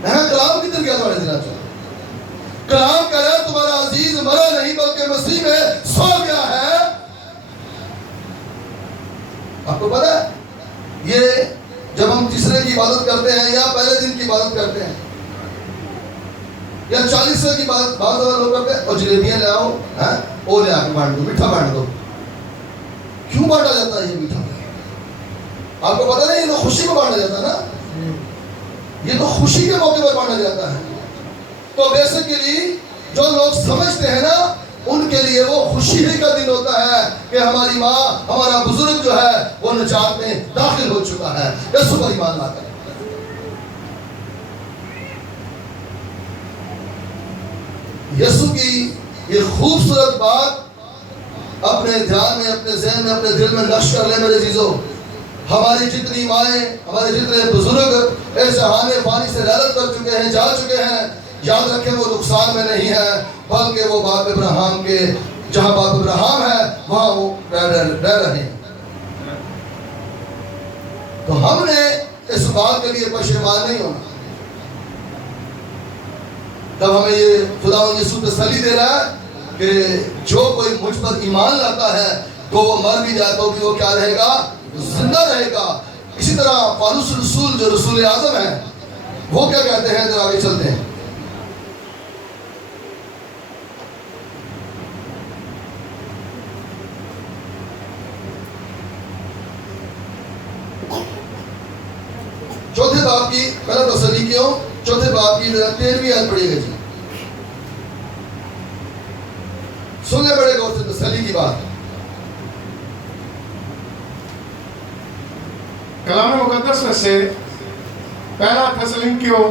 میں کلام کی طرف کیا تمہارے دینا چاہتا ہوں. کلام کہہ رہا ہے تمہارا عزیز مرا نہیں بلکہ مسیح میں سو گیا ہے. آپ کو پتا ہے یہ جب ہم تیسرے کی عبادت کرتے ہیں یا پہلے دن کی عبادت کرتے ہیں یا 40 کی بات بعض لوگ کرتے ہیں اور جلیبیاں لے آؤ وہ لے آ کے بانٹ دو, میٹھا بانٹ دو. کیوں بانٹا جاتا ہے یہ میٹھا؟ آپ کو پتا نہیں, یہ تو خوشی کو بانٹا جاتا ہے نا, یہ تو خوشی کے موقع پر بانٹا جاتا ہے. تو بیسیکلی جو لوگ سمجھتے ہیں نا ان کے لیے وہ خوشی ہی کا دن ہوتا ہے کہ ہماری ماں, ہمارا بزرگ جو ہے وہ نجات میں داخل ہو چکا ہے. یسوع پر ایمان لا کر یسوع کی یہ خوبصورت بات اپنے دھیان میں, اپنے ذہن میں, اپنے دل میں نقش کر لیں میرے عزیزو. ہماری جتنی مائیں, ہمارے جتنے بزرگ اس جہان فانی سے رحلت کر چکے ہیں, جا چکے ہیں, یاد رکھیں وہ نقصان میں نہیں ہے بلکہ وہ باپ ابراہیم کے, جہاں باپ ابراہیم ہے وہاں وہ رہ رہے ہیں. تو ہم نے اس بات کے لیے پشیمان نہیں ہونا. تب ہمیں یہ خداوند یسوع تسلی دے رہا ہے کہ جو کوئی مجھ پر ایمان لاتا ہے تو وہ مر بھی جائے تو بھی وہ کیا رہے گا, زندہ رہے گا. اسی طرح پولس رسول جو رسول اعظم ہے وہ کیا کہتے ہیں, ذرا آگے چلتے ہیں. چوتھے باب کی پہلا تسلی کیوں, چوتھے باب کی 13ویں آیت پڑھیے گا جی. سنیں بڑے غور سے تسلی کی بات. کلام مقدس میں سے پہلا تسلنیکیوں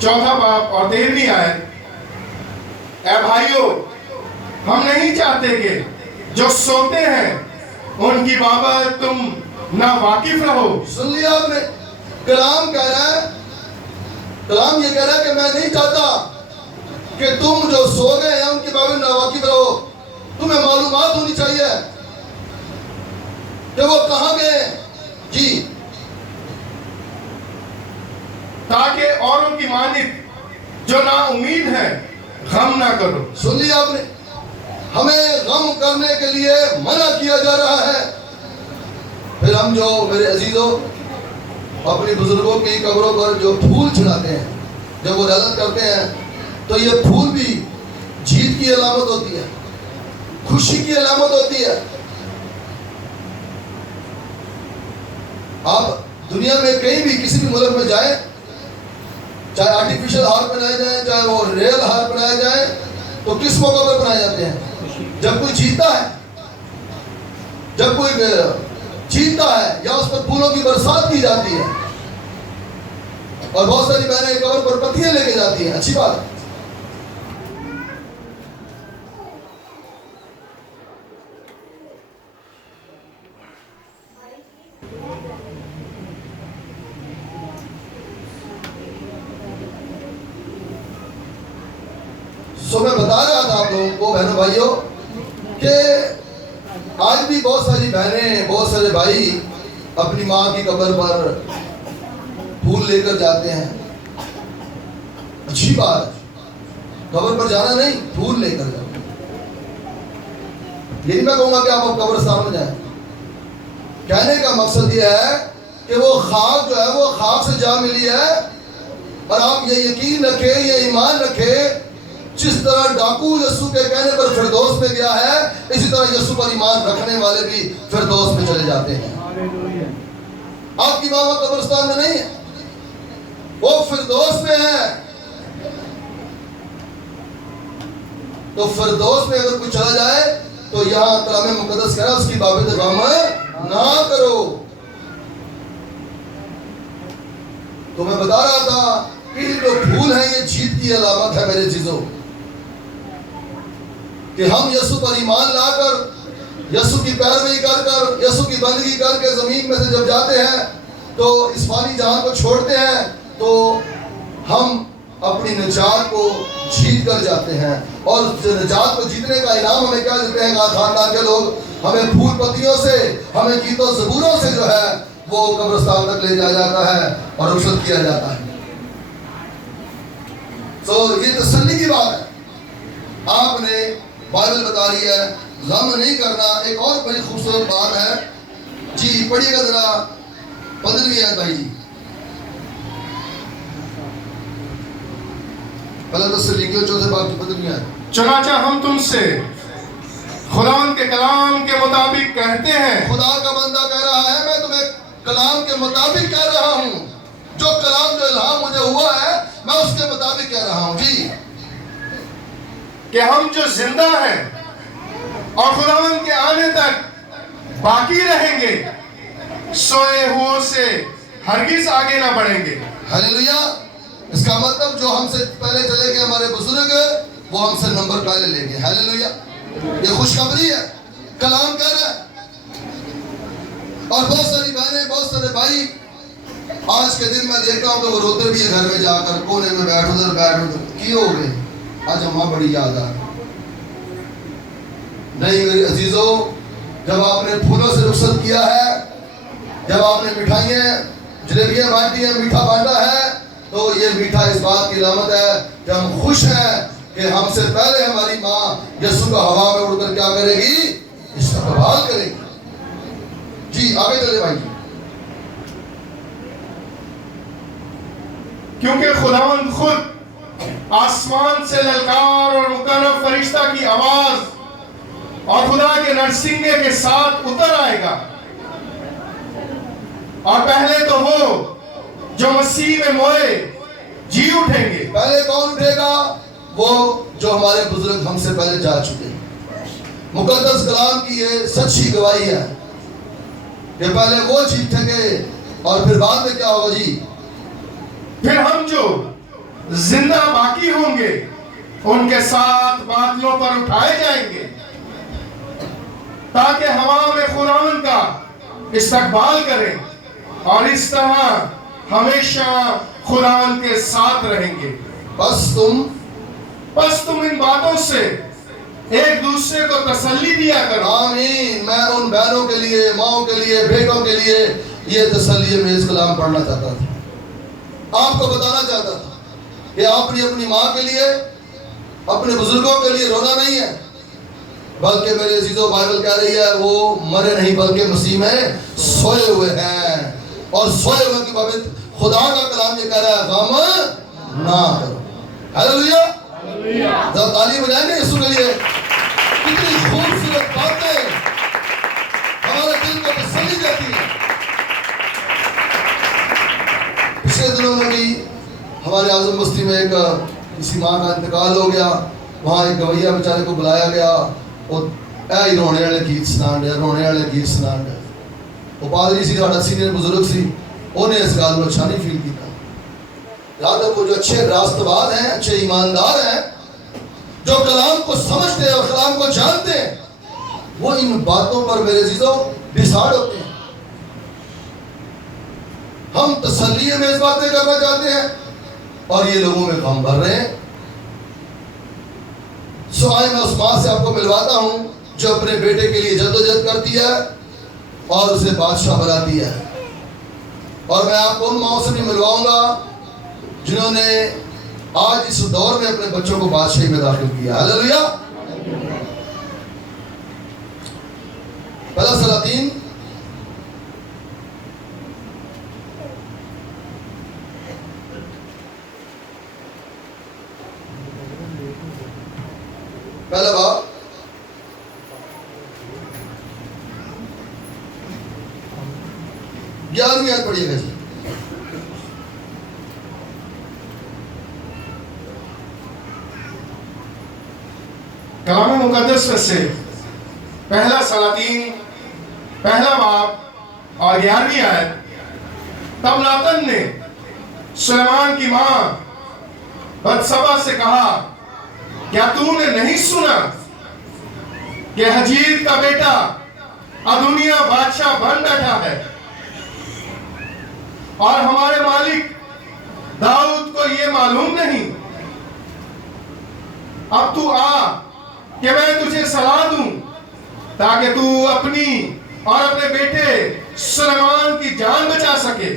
چوتھا باب اور 13ویں آیت. اے بھائیو ہم نہیں چاہتے کہ جو سوتے ہیں ان کی بابت تم نہ واقف رہو. سن لیا آپ نے, کلام کہہ رہا ہے, کلام یہ کہہ رہا ہے کہ میں نہیں چاہتا کہ تم جو سو گئے ہیں ان کے بابت ناواقف رہو. تمہیں معلومات ہونی چاہیے کہ وہ کہاں گئے جی, تاکہ اوروں کی مانند جو نا امید ہے غم نہ کرو. سن لیا آپ نے, ہمیں غم کرنے کے لیے منع کیا جا رہا ہے. پھر ہم جو میرے عزیزوں اپنی بزرگوں کی قبروں پر جو پھول چڑھاتے ہیں جب وہ رحلت کرتے ہیں تو یہ پھول بھی جیت کی علامت ہوتی ہے, خوشی کی علامت ہوتی ہے. آپ دنیا میں کہیں بھی کسی بھی ملک میں جائیں, چاہے آرٹیفیشل ہار بنائے جائیں چاہے وہ ریئل ہار بنائے جائیں, تو کس موقع پر بنائے جاتے ہیں؟ جب کوئی جیتا ہے, جب کوئی جیتا ہے یا اس پر پھولوں کی برسات کی جاتی ہے. اور بہت ساری بہنیں قبر پر پتیاں لے کے جاتی ہیں, اچھی بات ہے. سو میں بتا رہا تھا آپ لوگوں کو بہنوں بھائیوں کہ آج بھی بہت ساری بہنیں, بہت سارے بھائی اپنی ماں کی قبر پر پھول لے کر جاتے ہیں. اچھی بات, قبر پر جانا نہیں, پھول لے کر جانا. یہی میں کہوں گا کہ آپ اب قبرستان میں جائیں. کہنے کا مقصد یہ ہے کہ وہ خاک جو ہے وہ خاک سے جا ملی ہے, اور آپ یہ یقین رکھیں, یہ ایمان رکھیں, جس طرح ڈاکو یسوع کے کہنے پر فردوس میں گیا ہے اسی طرح یسوع پر ایمان رکھنے والے بھی فردوس میں چلے جاتے ہیں. آپ کی ماں قبرستان میں نہیں ہے, وہ فردوس میں ہے. تو فردوس میں اگر کوئی چلا جائے تو یہاں کلام مقدس کہہ رہا ہے اس کی بابت غم نہ کرو. تو میں بتا رہا تھا کہ جو پھول ہیں یہ جیت کی علامت ہے میرے چیزوں, کہ ہم یسوع پر ایمان لا کر, یسوع کی پیروی کر کر, یسوع کی بندگی کر کے زمین میں سے جب جاتے ہیں تو اس فانی جہان کو چھوڑتے ہیں تو ہم اپنی نجات کو جیت کر جاتے ہیں. اور نجات کو جیتنے کا انعام ہمیں کیا دیتے ہیں خاندان کے لوگ؟ ہمیں پھول پتیوں سے, ہمیں گیت و زبوروں سے جو ہے وہ قبرستان تک لے جایا جاتا ہے اور رخصت کیا جاتا ہے. تو یہ تسلی کی بات ہے. آپ نے بائبل بتا رہی ہے غم نہیں کرنا. ایک اور بڑی خوبصورت بات ہے جی, پڑھیے گا ذرا 15ویں آیت بھائی جی. پہلے تسلی کیوں, چوتھے باب کی 15ویں آیت. چنانچہ ہم تم سے خداوند کے کلام کے مطابق کہتے ہیں. خدا کا بندہ کہہ رہا ہے میں تمہیں کلام کے مطابق کہہ رہا ہوں. جو کلام جو الہام مجھے ہوا ہے میں اس کے مطابق کہہ رہا ہوں جی, کہ ہم جو زندہ ہیں اور خداوند کے آنے تک باقی رہیں گے سوئے ہوئے سے ہرگز آگے نہ بڑھیں گے. ہلیلویا. اس کا مطلب جو ہم سے پہلے چلے گئے ہمارے بزرگ وہ ہم سے نمبر پہلے لیں گے. ہلیلویا. یہ خوشخبری ہے, کلام کہہ رہا ہے. اور بہت ساری بہنیں, بہت سارے بھائی آج کے دن میں دیکھتا ہوں کہ وہ روتے بھی ہے گھر میں جا کر, کونے میں بیٹھ ادھر بیٹھ ادھر. کیوں ہو گئے آج ہماں بڑی یاد آ نہیں میرے عزیزوں. جب آپ نے پھولوں سے رخصت کیا ہے, جب آپ نے مٹھائیاں جلیبیاں بانٹی ہیں, میٹھا بانٹا ہے, تو یہ میٹھا اس بات کی علامت ہے کہ ہم خوش ہیں کہ ہم سے پہلے ہماری ماں یسوع کا ہوا میں اڑ کر کیا کرے گی, استقبال کرے گی. جی آگے چلے بھائی. کیونکہ خداوند خود آسمان سے للکار اور مقرب فرشتہ کی آواز اور خدا کے نرسنگے کے ساتھ اتر آئے گا, اور پہلے تو وہ جو مسیح میں موئے جی اٹھیں گے. پہلے کون اٹھے گا؟ وہ جو ہمارے بزرگ ہم سے پہلے جا چکے. مقدس کلام کی یہ سچی گواہی ہے کہ پہلے وہ جی اٹھیں گے اور پھر بعد میں کیا ہوگا جی, پھر ہم جو زندہ باقی ہوں گے ان کے ساتھ بادلوں پر اٹھائے جائیں گے تاکہ ہوا میں خداوند کا استقبال کریں, اور اس طرح ہمیشہ خداوند کے ساتھ رہیں گے. بس تم ان باتوں سے ایک دوسرے کو تسلی دیا کرو. آمین. میں ان بہنوں کے لیے, ماؤں کے لیے, بیٹوں کے لیے یہ تسلی میں اس کلام پڑھنا چاہتا تھا. آپ کو بتانا چاہتا تھا کہ آپ نے اپنی ماں کے لیے, اپنے بزرگوں کے لیے رونا نہیں ہے, بلکہ میرے عزیزوں بائبل کہہ رہی ہے وہ مرے نہیں بلکہ مسیح میں سوئے ہوئے ہیں. اور سوئے ہوئے کی بابت خدا کا کلام یہ کہہ رہا ہے غم نہ کرو. ہلیلویا. ذرا تالی بجائیں گے یسوع کے لیے. کتنی خوبصورت باتیں ہمارے دل کو تسلی دیتی ہیں. پچھلے دنوں میں بھی ہمارے اعظم بستی میں ایک کسی ماں کا انتقال ہو گیا. وہاں ایک گویا بیچارے کو بلایا گیا, وہ اے رونے والے گیت سنان ڈے. وہ پادری سی, ساڈا سینئر بزرگ سی, انہیں اس گل کو اچھا نہیں فیل کیا. یاد رکھو جو اچھے راستباز ہیں, اچھے ایماندار ہیں, جو کلام کو سمجھتے ہیں اور کلام کو جانتے ہیں, وہ ان باتوں پر میرے عزیزوں ڈسائیڈ ہوتے ہیں. ہم تسلی میں اس باتیں کرنا چاہتے ہیں اور یہ لوگوں میں غم بھر رہے ہیں. سو آئے میں اس ماں سے آپ کو ملواتا ہوں جو اپنے بیٹے کے لیے جدوجہد کرتی ہے اور اسے بادشاہ بناتی ہے. اور میں آپ کو ان ماؤں سے بھی ملواؤں گا جنہوں نے آج اس دور میں اپنے بچوں کو بادشاہی میں داخل کیا. ہلیلویا. پہلا سلاطین پہلا باب 11ویں آیت پڑھیے گا جی. کلام مقدس میں سے پہلا سلاطین پہلا باب اور 11ویں آیت. تب ناتن نے سلیمان کی ماں بتسبا سے کہا, کیا تو نے نہیں سنا کہ حجیر کا بیٹا ادونیا بادشاہ بن بیٹھا ہے, اور ہمارے مالک داؤد کو یہ معلوم نہیں؟ اب تو آ کہ میں تجھے صلاح دوں تاکہ تو اپنی اور اپنے بیٹے سلیمان کی جان بچا سکے.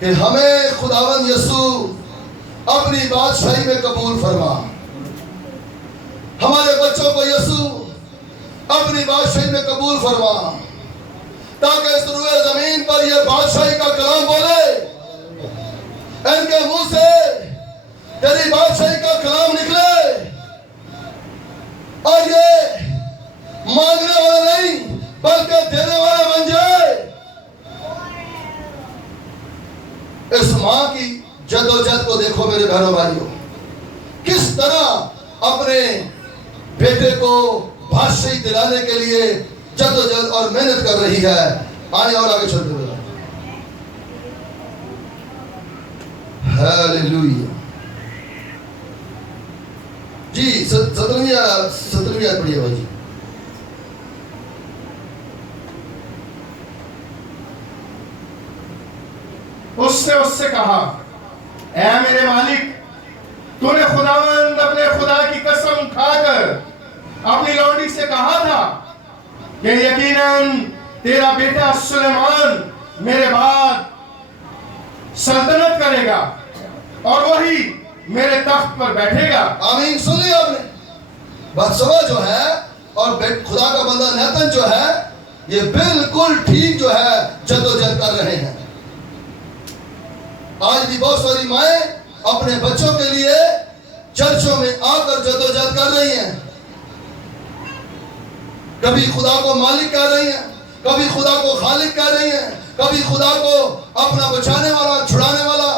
کہ ہمیں خداوند یسوع اپنی بادشاہی میں قبول فرما. ہمارے بچوں کو یسوع اپنی بادشاہی میں قبول فرما تاکہ اس روئے زمین پر یہ بادشاہی کا کلام بولے. ان کے منہ سے تیری بادشاہی کا کلام نکلے اور یہ مانگنے والا نہیں بلکہ دینے والا بن جائے. اس ماں کی جدوجہد کو دیکھو میرے بہنوں بھائیوں، کس طرح اپنے بیٹے کو بادشاہی دلانے کے لیے جدوجہد اور محنت کر رہی ہے. آئیں اور آگے چلتے ہوئے. ہیلیلویا. جی 17ویں آیت پڑھیے بھائی جی. اس نے کہا اے میرے مالک، تو نے خداوند اپنے خدا کی قسم کھا کر اپنی لونڈی سے کہا تھا کہ یقیناً تیرا بیٹا سلیمان میرے بعد سلطنت کرے گا اور وہی میرے تخت پر بیٹھے گا. آمین. سن لیا آپ نے. باتشبہ جو ہے اور خدا کا بندہ نیتن جو ہے یہ بالکل ٹھیک جو ہے جدوجہد کر رہے ہیں. آج بھی بہت ساری مائیں اپنے بچوں کے لیے چرچوں میں آ کر جدوجہد کر رہی ہیں. کبھی خدا کو مالک کہہ رہی ہیں، کبھی خدا کو خالق کہہ رہی ہیں، کبھی خدا کو اپنا بچانے والا، چھڑانے والا.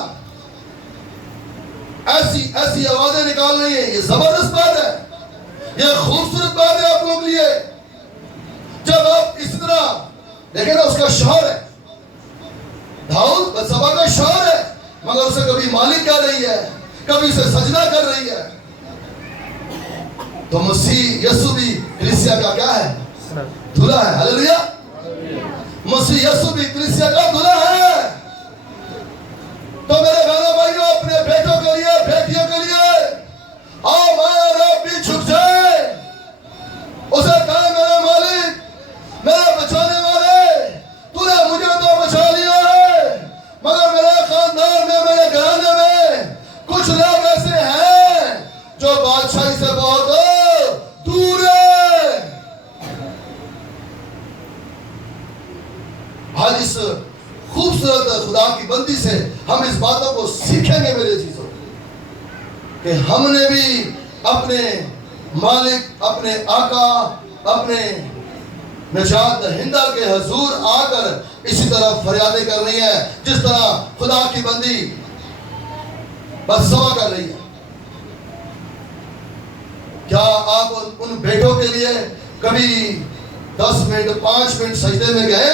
ایسی آوازیں نکال رہی ہیں. یہ زبردست بات ہے، یہ خوبصورت بات ہے آپ لوگ کے لیے. جب آپ اس طرح دیکھیں نا، اس کا شوہر ہے داؤد، بتسبا کا شوہر ہے، مگر اسے کبھی مالک کہہ رہی ہے، کبھی اسے سجدہ کر رہی ہے. تو مسیح یسوع بھی کلیسیا کا کیا ہے؟ دلہا ہے. ہلیلویا. مسیح یسوع بھی کلیسیا کا دلہا ہے. تو میرے بہنوں بھائیوں، اپنے بیٹوں کے لیے، بیٹیوں کے لیے آؤ ماں اور آپ بھی جھک جائے. اسے کہے میرے مالک، میرے بچانے والے، تو نے مجھے تو بچا لیا ہے، مگر میرے خاندان میں، میرے گھرانے میں کچھ لوگ ایسے ہیں جو بادشاہی سے بہت دور ہے. آج اس خوبصورت خدا کی بندی سے ہم اس باتوں کو سیکھیں گے میرے عزیزوں، کہ ہم نے بھی اپنے مالک، اپنے آقا، اپنے نجات دہندہ کے حضور آ کر اسی طرح فریادیں کر رہی ہیں جس طرح خدا کی بندی بتسبا کر رہی ہے. کیا آپ ان بیٹوں کے لیے کبھی 10 منٹ 5 منٹ سجدے میں گئے؟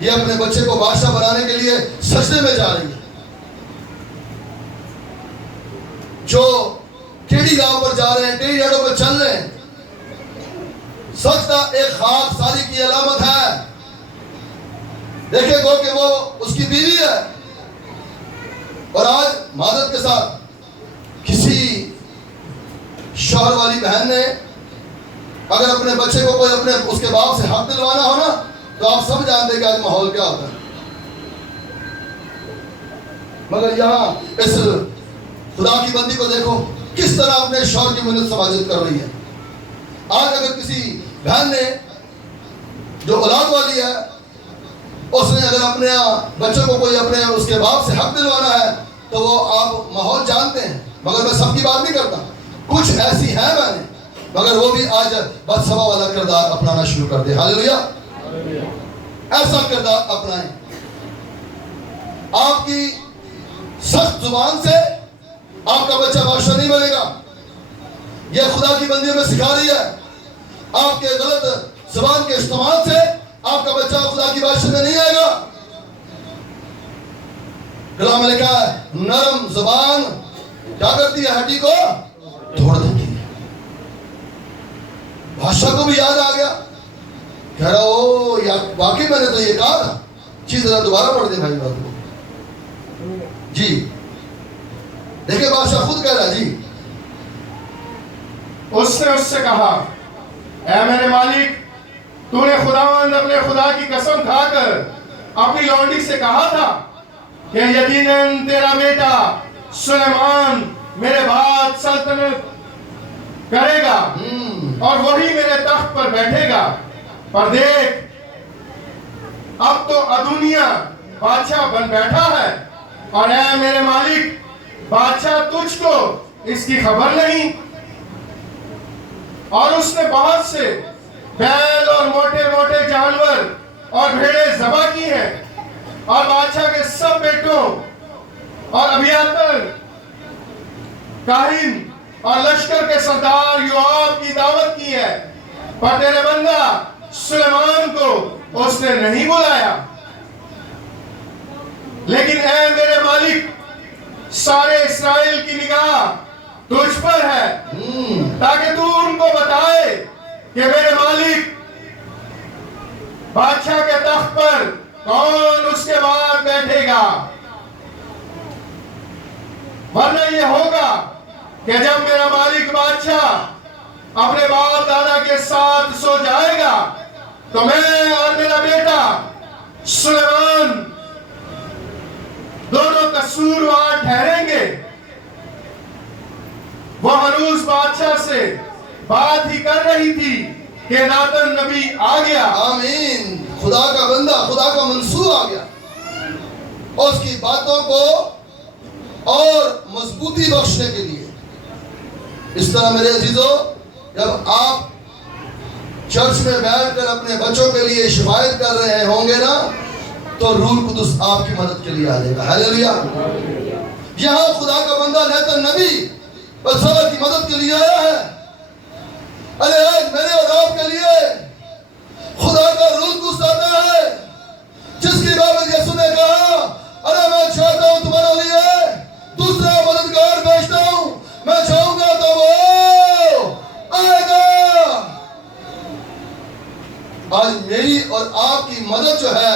یہ اپنے بچے کو بادشاہ بنانے کے لیے سجدے میں جا رہی ہے. جو ٹیڑھی راہ پر جا رہے ہیں، ٹیڑھی راہوں پر چل رہے ہیں، سجدہ ایک خاک ساری کی علامت ہے. دیکھیں گو کہ وہ اس کی بیوی ہے، اور آج معذرت کے ساتھ کسی شوہر والی بہن نے اگر اپنے بچے کو کوئی اپنے اس کے باپ سے حق دلوانا ہو نا، تو آپ سب جانتے کہ آج ماحول کیا ہوتا ہے. مگر یہاں اس خدا کی بندی کو دیکھو کس طرح اپنے شوہر کی منت سماجت کر رہی ہے. آج اگر کسی بہن نے جو اولاد والی ہے، اس نے اگر اپنے بچوں کو کوئی اپنے اس کے باپ سے حق دلوانا ہے، تو وہ آپ ماحول جانتے ہیں. مگر میں سب کی بات نہیں کرتا، کچھ ایسی ہیں بہنیں، مگر وہ بھی آج بتسبا والا کردار اپنانا شروع کر دے. ہلیلویا. ایسا کردار اپنائیں. آپ کی سخت زبان سے آپ کا بچہ بادشاہ نہیں بنے گا. یہ خدا کی بندی میں سکھا رہی ہے. آپ کے غلط زبان کے استعمال سے آپ کا بچہ خدا کی بادشاہ میں نہیں آئے گا. کلام میں لکھا ہے نرم زبان کیا کرتی ہے؟ ہڈی کو توڑ دیتی ہے. بادشاہ کو بھی یاد آ گیا، کہہ رہا او یا واقعی میں نے تو یہ کہا تھا. چیز ذرا دوبارہ پڑھ دیں بھائی بات کو. جی دیکھیں بادشاہ خود کہہ رہا. جی اس نے اس سے کہا اے میرے مالک، تو نے خداوند اپنے خدا کی قسم کھا کر اپنی لونڈی سے کہا تھا کہ یقیناً تیرا بیٹا سلیمان میرے بعد سلطنت کرے گا اور وہی میرے تخت پر بیٹھے گا. پر دیکھ اب تو ادونیا بادشاہ بن بیٹھا ہے اور اے میرے مالک بادشاہ تجھ کو اس کی خبر نہیں. اور اس نے بہت سے بیل اور موٹے موٹے جانور اور بھیڑیں ذبح کی ہیں اور بادشاہ کے سب بیٹوں اور ابیاتر کاہن اور لشکر کے سردار یوآب کی دعوت کی ہے. پر تیرے بندہ سلیمان کو اس نے نہیں بلایا. لیکن اے میرے مالک سارے اسرائیل کی نگاہ تجھ پر ہے تاکہ تو ان کو بتائے کہ میرے مالک بادشاہ کے تخت پر کون اس کے بعد بیٹھے گا. ورنہ یہ ہوگا کہ جب میرا مالک بادشاہ اپنے باپ دادا کے ساتھ سو جائے گا تو میں اور میرا بیٹا سلیمان دونوں قصوروار ٹھہریں گے. وہ ہنوز بادشاہ سے بات ہی کر رہی تھی کہ ناتن نبی آ گیا. آمین. خدا کا بندہ، خدا کا منصور آ گیا اور اس کی باتوں کو اور مضبوطی بخشنے کے لیے. اس طرح میرے عزیزو جب آپ چرچ میں بیٹھ کر اپنے بچوں کے لیے شفایت کر رہے ہوں گے نا تو روح القدس آپ کی مدد کے لیے آ جائے گا. ہلیلویا. یہاں خدا کا بندہ ناتن نبی بسالہ کی مدد کے لیے آیا ہے. ارے آج میرے اور آپ کے لیے خدا کا روح القدس آتا ہے جس کی بابت یسوع نے کہا ارے میں چاہتا ہوں تمہارے لیے دوسرا مددگار بھیجتا ہوں، میں چاہوں گا تو وہ آئے گا. آج میری اور آپ کی مدد جو ہے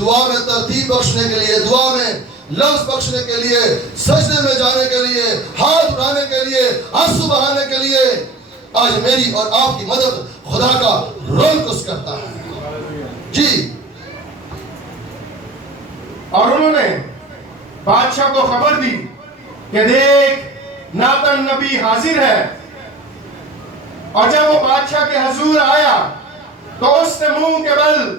دعا میں ترتیب بخشنے کے لیے، دعا میں لفظ بخشنے کے لیے، سجدے میں جانے کے لیے، ہاتھ اٹھانے کے لیے، آنسو بہانے کے لیے، آج میری اور آپ کی مدد خدا کا روح القدس کرتا ہے. جی. اور انہوں نے بادشاہ کو خبر دی کہ دیکھ ناتن نبی حاضر ہے. اور جب وہ بادشاہ کے حضور آیا تو اس نے منہ کے بل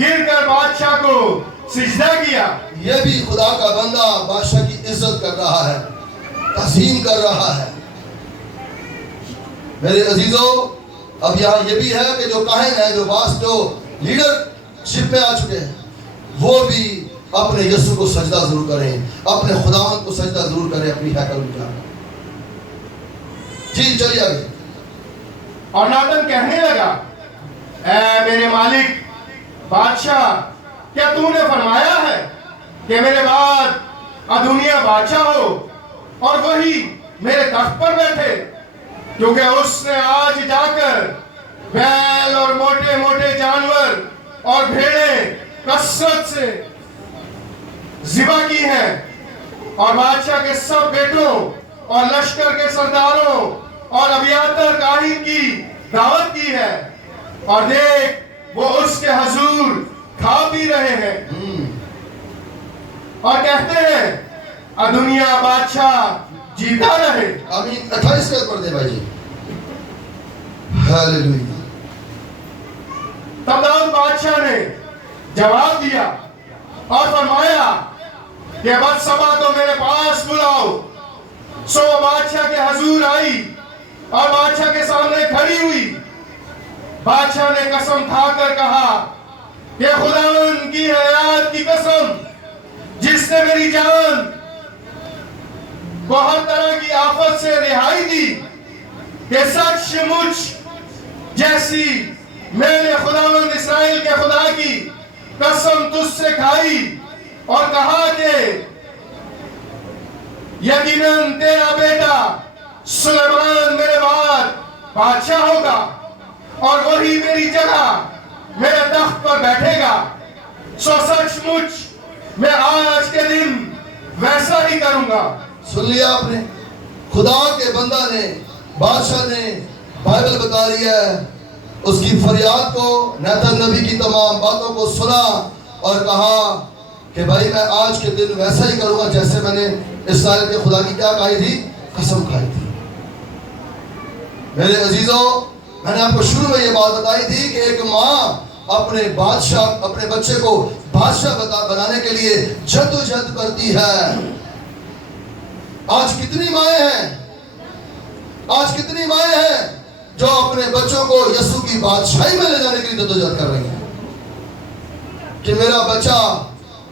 گر کر بادشاہ کو سجدہ کیا. یہ بھی خدا کا بندہ بادشاہ کی عزت کر رہا ہے، تعظیم کر رہا ہے. میرے عزیزو اب یہاں یہ بھی ہے کہ جو کاہن ہیں، جو باس جو لیڈرشپ میں آ چکے ہیں، وہ بھی اپنے یسوع کو سجدہ ضرور کریں، اپنے خداوند کو سجدہ ضرور کریں اپنی ہیکل میں جا کر. جی چلیے آگے. اور ناتن کہنے لگا اے میرے مالک بادشاہ کیا تو نے فرمایا ہے کہ میرے بعد ادونیا بادشاہ ہو اور وہی میرے تخت پر بیٹھے؟ کیونکہ اس نے آج جا کر بیل اور موٹے موٹے جانور اور بھیڑیں کثرت سے ذبح کی ہیں اور بادشاہ کے سب بیٹوں اور لشکر کے سرداروں اور ابیاتر کاہن کی دعوت کی ہے. اور دیکھ وہ اس کے حضور کھا پی رہے ہیں اور کہتے ہیں ادونیا بادشاہ جیتا رہے. آمین. 28 کے پر دے بھائی جی. ہیلیلویا. تب داؤد بادشاہ نے جواب دیا اور فرمایا کہ بتسبا کو میرے پاس بلاؤ. سو بادشاہ کے حضور آئی اور بادشاہ کے سامنے کھڑی ہوئی. بادشاہ نے قسم کھا کر کہا کہ خداوند کی حیات کی قسم جس نے میری جان کو ہر طرح کی آفت سے رہائی دی کہ سچ مچ جیسی میں نے خداوند اسرائیل کے خدا کی قسم تجھ سے کھائی اور کہا کہ یقیناً تیرا بیٹا سلیمان میرے بعد بادشاہ ہوگا اور وہی میری جگہ میرے تخت پر بیٹھے گا. سو سچ مچ میں آج کے دن ویسا ہی کروں گا. سن لیا آپ نے؟ خدا کے بندہ نے، بادشاہ نے بائبل بتا رہی ہے، اس کی فریاد کو، ناتن نبی کی تمام باتوں کو سنا اور کہا کہ بھائی میں آج کے دن ویسا ہی کروں گا جیسے میں نے اسرائیل کے خدا کی کیا کہی تھی؟ قسم کھائی تھی۔ میرے عزیزوں، میں نے آپ کو شروع میں یہ بات بتائی تھی کہ ایک ماں اپنے بچے کو بادشاہ بنانے کے لیے جدوجہد کرتی ہے۔ آج کتنی مائیں ہیں جو اپنے بچوں کو یسوع کی بادشاہی میں لے جانے کے لیے جدوجہد کر رہی ہیں کہ میرا بچہ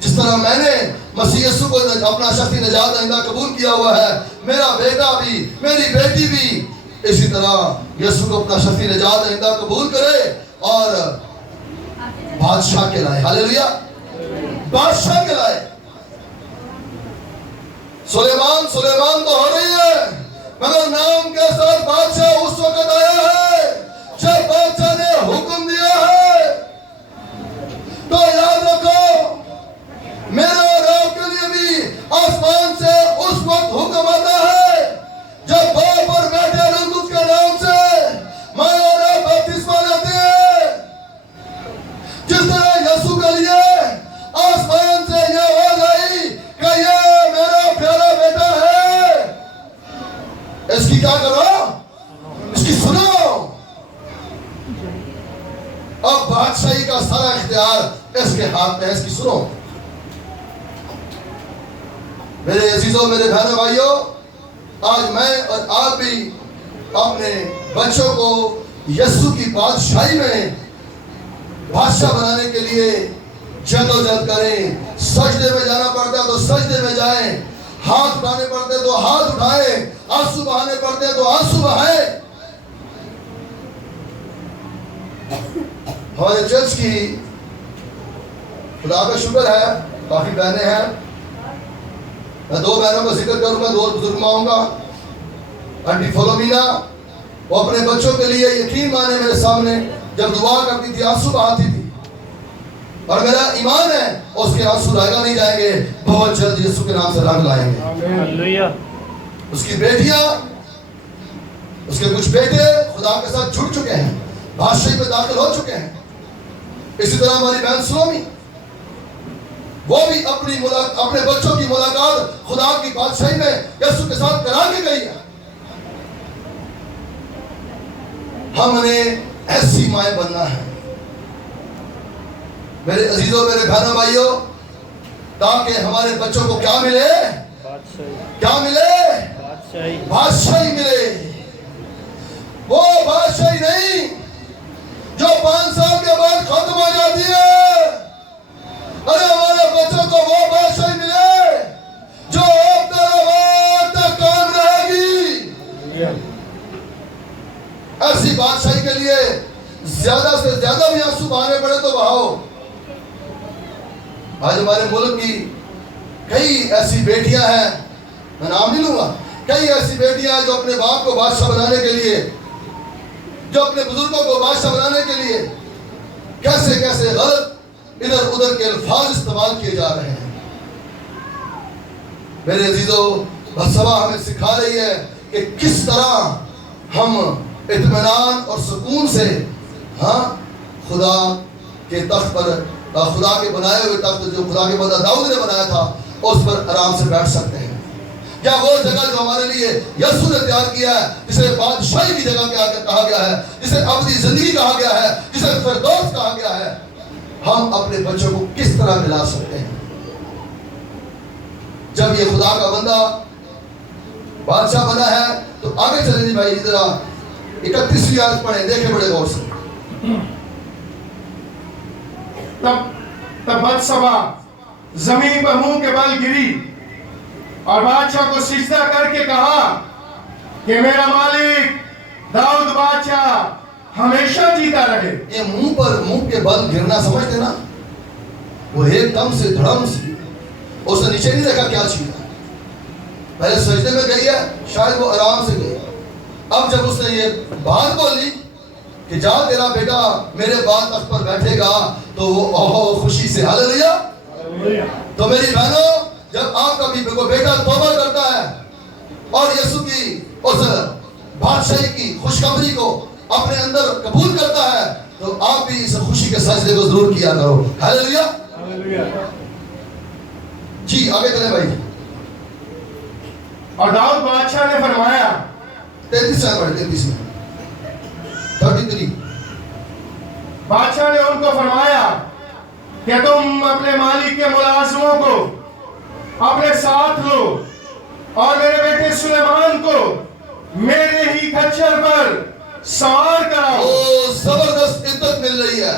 جس طرح میں نے مسیح یسوع کو اپنا شخصی نجات دہندہ قبول کیا ہوا ہے، میرا بیٹا بھی، میری بیٹی بھی اسی طرح یسوع کو اپنا شخصی نجات دہندہ قبول کرے اور بادشاہ کہلائے۔ ہاللیلویا، بادشاہ کہلائے۔ سلیمان تو ہو رہی ہے، مگر نام کے ساتھ بادشاہ اس وقت آیا ہے جب بادشاہ نے حکم دیا ہے۔ تو یاد رکھو، میرے اور آپ کے لیے بھی آسمان سے اس وقت حکم آتا ہے جب باپ اور بیٹے روح القدس کے نام سے ماں اور آپ بپتسمہ لیتے ہیں۔ جس طرح یسوع کے لیے آسمان سے یہ آواز آئی کہ یہ میرا پیارا بیٹا ہے، اس کی کیا کرو؟ اس کی سنو۔ اب بادشاہی کا سارا اختیار اس کے ہاتھ میں ہے، اس کی سنو۔ میرے عزیزوں، میرے بہنوں بھائیوں، آج میں اور آپ بھی اپنے بچوں کو یسوع کی بادشاہی میں بادشاہ بنانے کے لیے جدوجہد کریں۔ سجدے میں جانا پڑتا ہے تو سجدے میں جائیں، ہاتھ اٹھانے پڑتے تو ہاتھ اٹھائیں، آنسو بہانے پڑتے تو آنسو بہائیں۔ ہمارے چرچ کی خدا کا شکر ہے کافی بہنیں ہیں، میں 2 بہنوں کا ذکر کروں گا، 2 بزرگ ماؤں کا۔ آنٹی فلومینا، وہ اپنے بچوں کے لیے یقین مانے میرے سامنے جب دعا کرتی تھی آنسو بہاتی تھی، اور میرا ایمان ہے اس کے آنسو رائگا نہیں جائیں گے، بہت جلد یسوع کے نام سے رنگ لائیں گے۔ ہاللیلویہ۔ اس کی بیٹیاں، اس کے کچھ بیٹے خدا کے ساتھ جڑ چکے ہیں، بادشاہی میں داخل ہو چکے ہیں۔ اسی طرح ہماری بہن سلومی، وہ بھی اپنے بچوں کی ملاقات خدا کی بادشاہی میں یسوع کے ساتھ کرا کے گئی ہے۔ ہم نے ایسی مائیں بننا ہے میرے عزیزوں، میرے بہنوں بھائیوں، تاکہ ہمارے بچوں کو کیا ملے؟ کیا ملے؟ بادشاہی ملے۔ وہ بادشاہی نہیں جو 5 سال کے بعد ختم ہو جاتی ہے۔ ارے ہمارے بچوں کو وہ بادشاہی ملے جو اب تک قائم رہے گی۔ ایسی بادشاہی کے لیے زیادہ سے زیادہ بھی آنسو بہانے پڑے تو بہاؤ۔ آج ہمارے ملک کی کئی ایسی بیٹیاں ہیں، میں نام نہیں لوں گا، کئی ایسی بیٹیاں ہیں جو اپنے باپ کو بادشاہ بنانے کے لیے، جو اپنے بزرگوں کو بادشاہ بنانے کے لیے کیسے کیسے غلط ادھر ادھر کے الفاظ استعمال کیے جا رہے ہیں۔ میرے عزیزوں، بسوا ہمیں سکھا رہی ہے کہ کس طرح ہم اطمینان اور سکون سے خدا کے تخت پر، خدا کے بنائے ہوئے تخت جو خدا کے بندہ داؤد نے بنایا تھا، اس پر آرام سے بیٹھ سکتے ہیں۔ کیا وہ جگہ جو ہمارے لیے یسوع نے تیار کیا ہے، جسے بادشاہی کی جگہ کہا گیا ہے، جسے ابدی زندگی کہا گیا ہے، جسے فردوس کہا گیا ہے، ہم اپنے بچوں کو کس طرح ملا سکتے ہیں؟ جب یہ خدا کا بندہ بادشاہ بنا ہے تو آگے چلیں جی بھائی، ذرا 31ویں آیت پڑھیں، دیکھیں بڑے غور سے۔ تب بتسبا زمین پر منہ کے بل گری اور بادشاہ کو سجدہ کر کے کہا کہ میرا مالک داؤد بادشاہ ہمیشہ جیتا رہے۔ یہ منہ کے بل گرنا سمجھتے نا، وہ ایک دم سے دھڑم سے، اس نے نیچے نہیں دیکھا کیا چیز ہے، پہلے سجدے میں گئی ہے، شاید وہ آرام سے گئی۔ اب جب اس نے یہ بات بولی کہ جا تیرا بیٹا میرے بعد تخت پر بیٹھے گا، تو وہ خوشی سے ہاللیلویہ۔ تو میری بہنوں، جب آپ کا بھی بیٹا توبہ کرتا ہے اور یسوع کی اس بادشاہی کی خوشخبری کو اپنے اندر قبول کرتا ہے، تو آپ بھی اس خوشی کے سجدے کو ضرور کیا کرو۔ ہاللیلویہ۔ جی آگے چلے بھائی. اور داؤد بادشاہ نے فرمایا 33 آیت پڑھیں. 33 بادشاہ نے ان کو فرمایا کہ تم اپنے مالک کے ملازموں کو اپنے ساتھ لو اور میرے بیٹے سلیمان کو میرے ہی کھچر پر سوار کراؤ. زبردست عزت مل رہی ہے,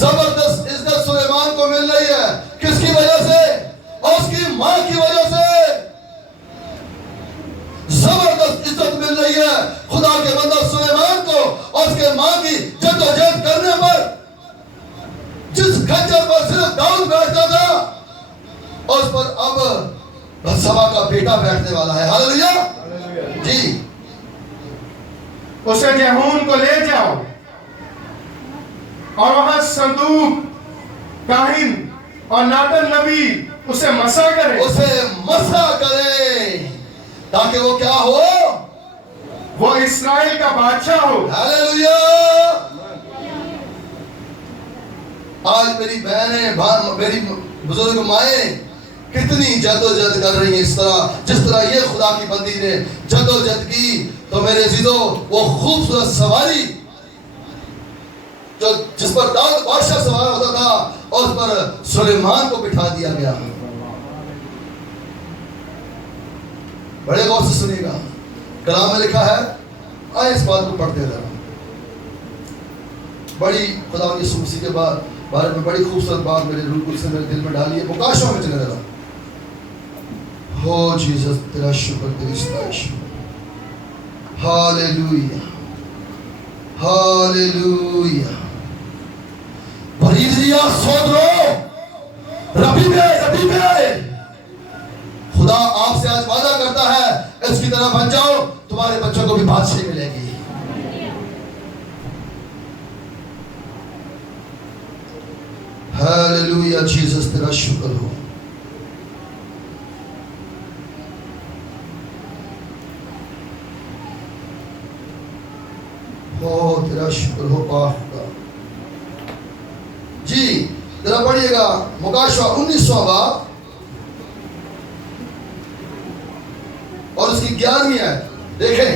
زبردست عزت سلیمان کو مل رہی ہے. کس کی وجہ سے؟ اور اس کی ماں کی وجہ سے زبردست عزت مل رہی ہے خدا کے بندہ سلیمان کو. اور اس کے ماں کی جدوجہد کرنے پر جس کھچر پر صرف داؤد بیٹھتا تھا اور اس پر اب بتشبہ کا بیٹا بیٹھنے والا ہے. ہاللیلویہ. جی اسے جہون کو لے جاؤ اور وہاں صندوق کاہن اور ناتن نبی اسے مسا کرے, اسے مسا کرے تاکہ وہ کیا ہو؟ وہ اسرائیل کا بادشاہ ہو. ہاللیلویہ. آج میری بہنیں میری بزرگ مائیں کتنی جدوجہد کر رہی ہیں اس طرح جس طرح یہ خدا کی بندی نے جدوجہد کی. تو میرے عزیزو وہ خوبصورت سواری جو جس پر داؤد بادشاہ سوار ہوتا تھا اور اس پر سلیمان کو بٹھا دیا گیا. بڑے غور سے سنیے گا, کلام میں لکھا ہے, آئے اس بات کو پڑھتے ہیں. بڑی خدا کی سمسی کے بارے میں بڑی خوبصورت بات میرے روح کو سے میرے دل میں ڈالی ہے. مکاشفہ میں چلے ذرا. ہو جیسس تیرا شکر, تیری ستائش. ہاللیلویہ ہاللیلویہ. بریدیا سودرو ربی بے خدا آپ سے آج وعدہ کرتا ہے اس کی طرح بن جاؤ, تمہارے بچوں کو بھی بادشاہی ملے گی. ہاللیلویہ. جیسس تیرا شکر ہو. تیرا شکر ہو پاک خدا. جی ذرا پڑھیے گا مکاشفہ 19واں باب اور اس کی 11ویں آیت دیکھیں.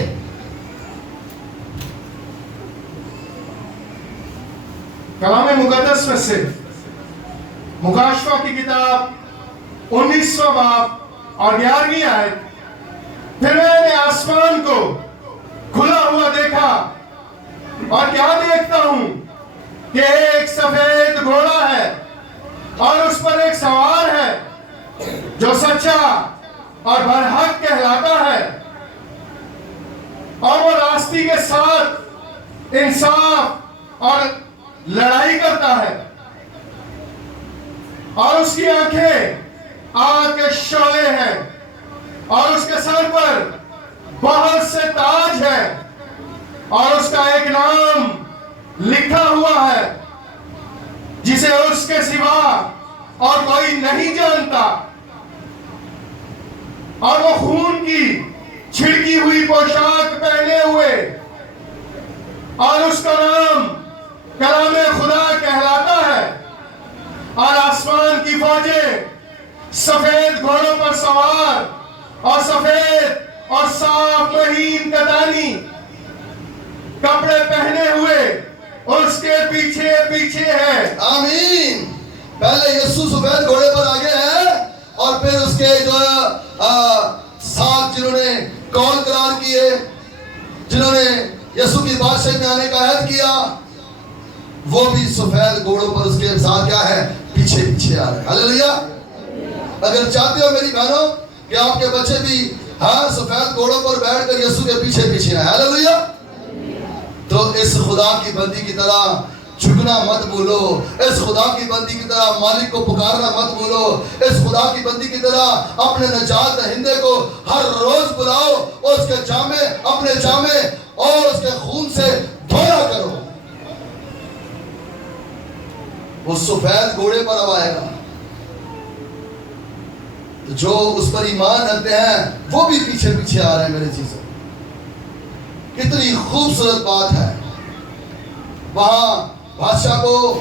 کلام مقدس میں سے مکاشفہ کی کتاب 19واں باب اور 11ویں آیت. پھر میں نے آسمان کو کھلا ہوا دیکھا اور کیا دیکھتا ہوں کہ ایک سفید گھوڑا ہے اور اس پر ایک سوار ہے جو سچا اور برحق کہلاتا ہے اور وہ راستی کے ساتھ انصاف اور لڑائی کرتا ہے اور اس کی آنکھیں آگ کے شعلے ہیں اور اس کے سر پر بہت سے تاج ہیں اور اس کا ایک نام لکھا ہوا ہے جسے اس کے سوا اور کوئی نہیں جانتا اور وہ خون کی چھڑکی ہوئی پوشاک پہنے ہوئے اور اس کا نام کلام خدا کہلاتا ہے اور آسمان کی فوجیں سفید گھوڑوں پر سوار اور سفید اور صاف مہین کتانی کپڑے پہنے ہوئے اس کے پیچھے پیچھے ہے. آمین. پہلے یسوع سفید گھوڑے پر آگے ہے اور پھر اس کے جو ساتھ جنہوں نے قول قرار کیے, جنہوں نے یسوع کی بادشاہی میں آنے کا عہد کیا, وہ بھی سفید گھوڑوں پر اس کے ساتھ کیا ہے, پیچھے پیچھے آ رہے ہیں. ہاللیلویہ. اگر چاہتے ہو میری بہنوں کہ آپ کے بچے بھی سفید گھوڑوں پر بیٹھ کر یسوع کے پیچھے پیچھے آئے, ہاللیلویہ, تو اس خدا کی بندی کی طرح جھکنا مت بھولو, اس خدا کی بندی کی طرح مالک کو پکارنا مت بھولو, اس خدا کی بندی کی طرح اپنے نجات دہندے کو ہر روز بلاؤ اور اس کے جامے اپنے جامے اور اس کے خون سے دھویا کرو. وہ سفید گھوڑے پر اب آئے گا, جو اس پر ایمان رکھتے ہیں وہ بھی پیچھے پیچھے آ رہے ہیں. میرے چیزوں کتنی خوبصورت بات ہے. وہاں بادشاہ کو